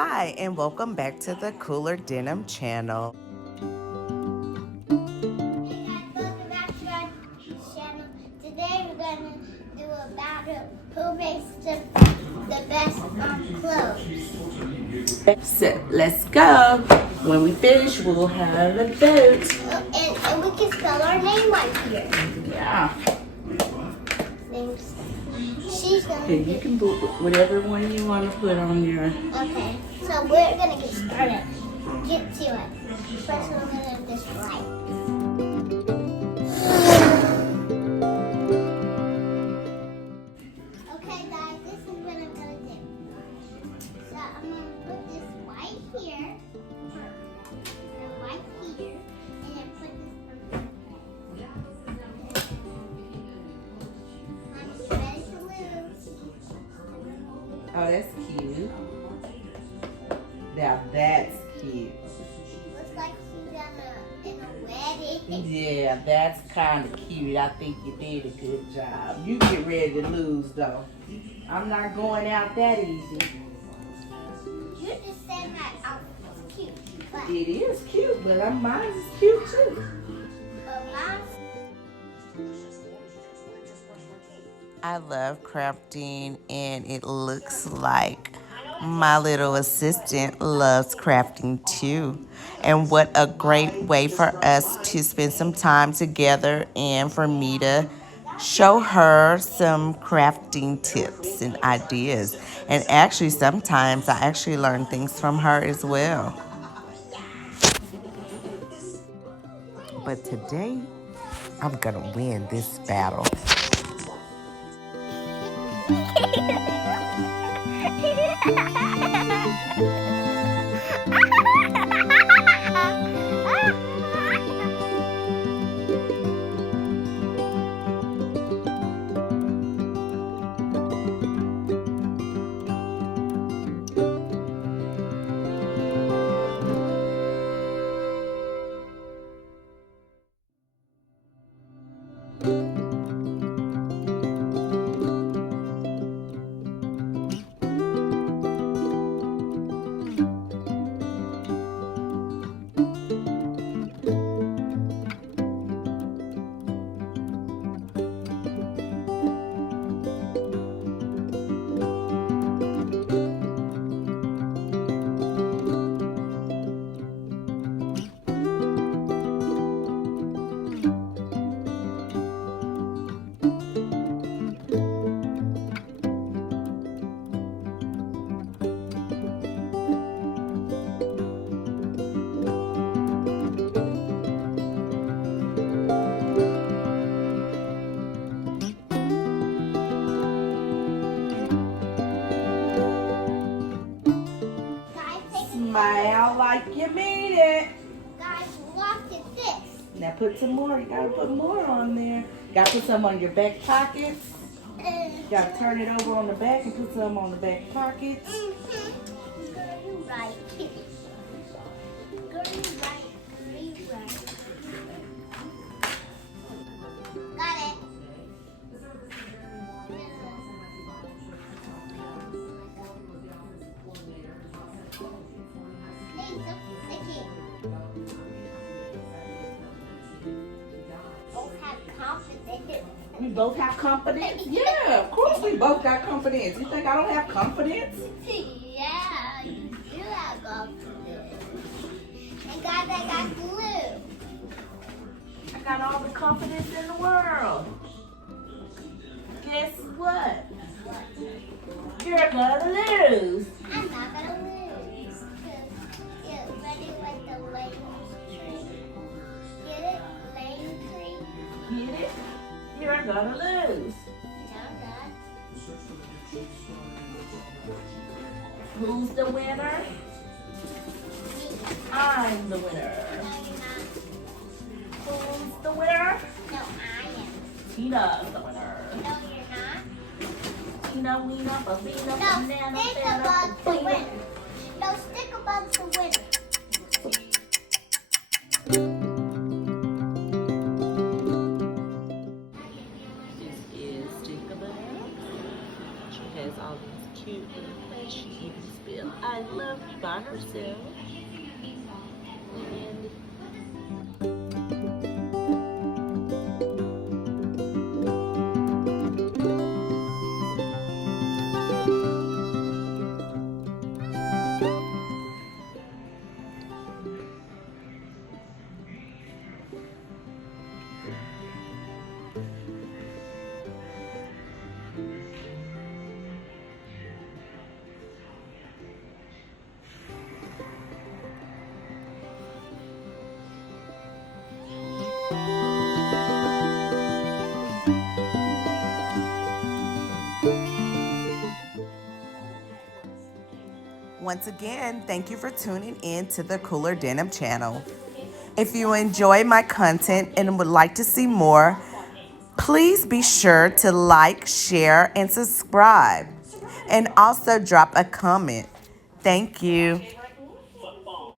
Hi, and welcome back to the Cooler Denim channel. Welcome back to our channel. Today we're gonna do a battle who makes the best clothes. So let's go. When we finish, we'll have a vote. And we can spell our name right here. Yeah. Names. She's gonna. Okay, you can put whatever one you want to put on there. Okay, so we're gonna get started. Get to it. First, we're gonna do this right. Okay, guys, this is what I'm gonna do. So I'm gonna put this right here, right here, and then put this on. I'm ready to lose. Oh, that's cute. Now that's cute. Looks like she's in a wedding. Yeah, that's kind of cute. I think you did a good job. You get ready to lose, though. I'm not going out that easy. You just said my outfit's cute, but It is cute, but mine is cute too. mine's. I love crafting, and it looks like my little assistant loves crafting too. And what a great way for us to spend some time together and for me to show her some crafting tips and ideas. And actually, sometimes I actually learn things from her as well. But today, I'm gonna win this battle. Smile like you mean it. Guys, look at this. Now put some more. You gotta put more on there. Gotta put some on your back pockets. Gotta turn it over on the back and put some on the back pockets. Girl, you right. Girl, you right. Girl, you right. Got it. Hey, so sticky. Both have confidence. We both have confidence? Yeah, of course we both got confidence. You think I don't have confidence? Yeah, you do have confidence. And guys, I got glue. I got all the confidence in the world. Guess what? You're gonna lose. I'm not gonna lose. Get ready like the lane tree. Get it? Lane tree? Get it? You're gonna lose. No, not. Who's the winner? Me. I'm the winner. No, you're not. Who's the winner? No, I am. Tina's the winner. No, you're not. Tina, Weena, Bavina, No, Banana, Stickabug's the Banana. winner. No, Stickabug's the winner. This is Stickabug. She has all these cute little Even spill. I love you by herself. And once again, thank you for tuning in to the Cooler Denim channel. If you enjoy my content and would like to see more, please be sure to like, share, and subscribe. And also drop a comment. Thank you.